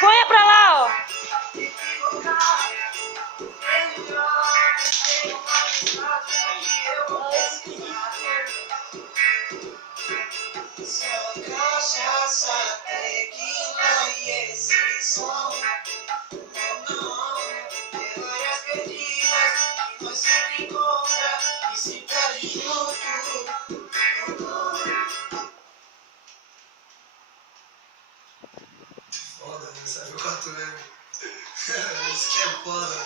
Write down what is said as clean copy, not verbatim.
Põe pra lá, ó. Só cachaça, tequila e esse som. Não, tem várias perdidas que nós sempre encontra e se perde junto. Foda, né? Sabe o quanto mesmo? Isso que é foda.